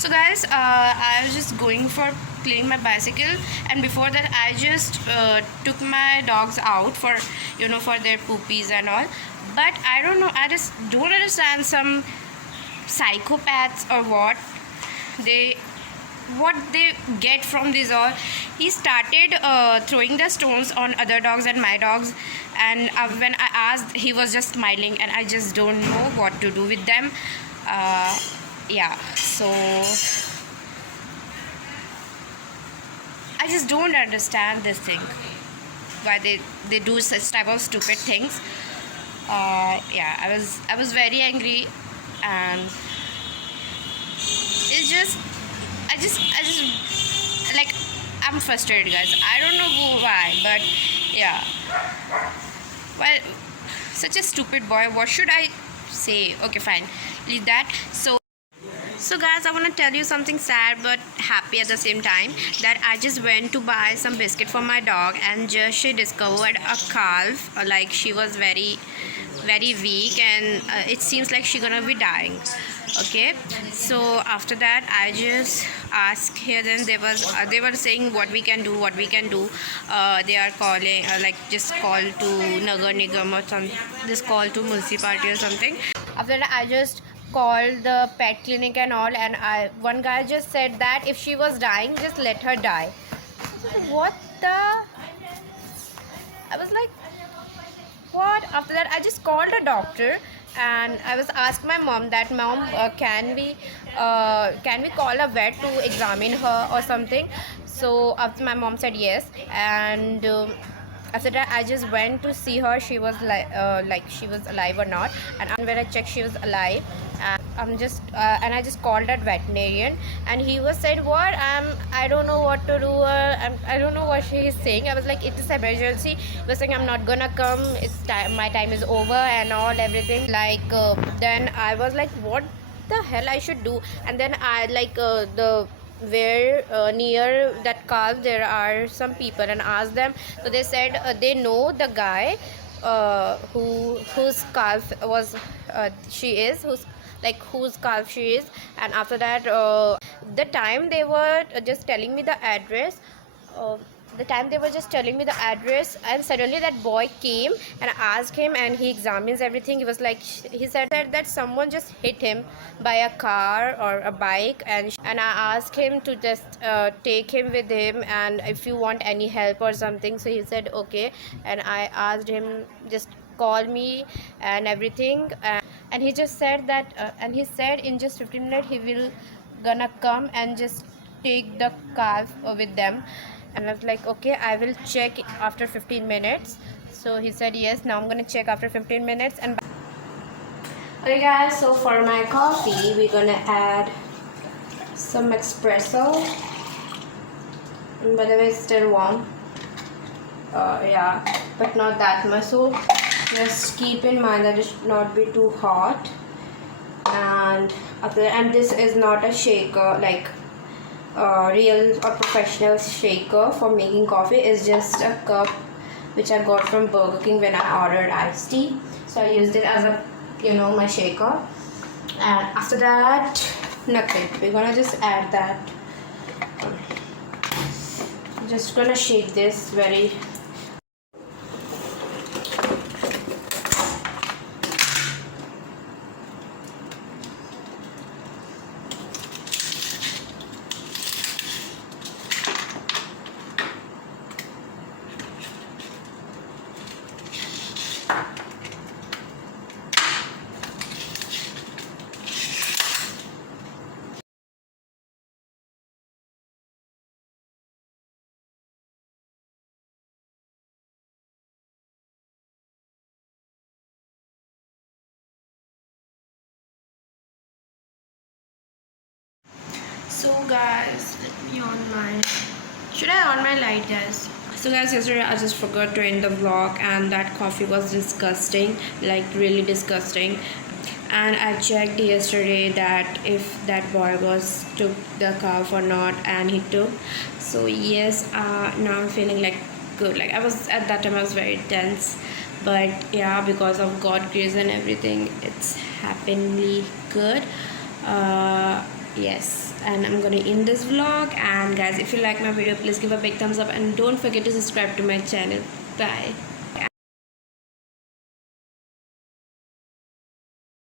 So guys, I was just going for cleaning my bicycle, and before that I just took my dogs out for for their poopies and all. But I don't know, I just don't understand, some psychopaths or they what they get from this all. He started throwing the stones on other dogs and my dogs, and when I asked, he was just smiling, and I just don't know what to do with them. Yeah, so I just don't understand this thing, why they do such type of stupid things. Yeah, I was very angry, and it's just I just like, I'm frustrated, guys. I don't know why, but yeah. Well, such a stupid boy. What should I say? Okay, fine. Leave that. So guys, I want to tell you something sad but happy at the same time, that I just went to buy some biscuit for my dog, and just she discovered a calf. Like, she was very very weak, and it seems like she's gonna be dying. Okay, so after that I just asked here, then they were saying what we can do. They are calling, like, just call to Nagar Nigam or some, just call to municipality or something. After that I just called the pet clinic and all, and one guy just said that if she was dying, just let her die. What the, I was like, what? After that I just called a doctor, and I was asked my mom that, mom, can we call a vet to examine her or something. So after my mom said yes, and after that I just went to see her. She was like she was alive or not, and when I checked, she was alive. And I just called that veterinarian, and he was said, what, I don't know what to do, I don't know what she is saying. I was like, it is emergency. He was saying, I'm not gonna come, it's time, my time is over and all, everything. Like, then I was like, what the hell I should do. And then I, like, the where near that calf there are some people, and asked them. So they said they know the guy whose calf was she is, whose calf she is. And after that, the time they were just telling me the address, uh, and suddenly that boy came, and I asked him, and he examines everything. He was like, he said that someone just hit him by a car or a bike, and I asked him to just take him with him, and if you want any help or something. So he said okay, and I asked him, just call me and everything. And he just said that, and he said in just 15 minutes he will gonna come and just take the calf with them. And I was like, okay, I will check after 15 minutes. So he said yes, now I'm gonna check after 15 minutes. And okay guys, so for my coffee we're gonna add some espresso. And by the way, it's still warm. Yeah, but not that much, so just keep in mind that it should not be too hot. And after that, and this is not a shaker, like real or professional shaker for making coffee. Is just a cup which I got from Burger King when I ordered iced tea. So I used it as a my shaker. And after that, nothing, we're gonna just add that. Just gonna shake this very. So guys, let me on my, should I on my light, guys? So guys, yesterday I just forgot to end the vlog, and that coffee was disgusting, like really disgusting. And I checked yesterday that if that boy was took the calf or not, and he took. So yes, now I'm feeling like good. Like, I was at that time, I was very tense, but yeah, because of God grace and everything, it's happily good. Yes, and I'm gonna end this vlog. And guys, if you like my video, please give a big thumbs up and don't forget to subscribe to my channel. Bye.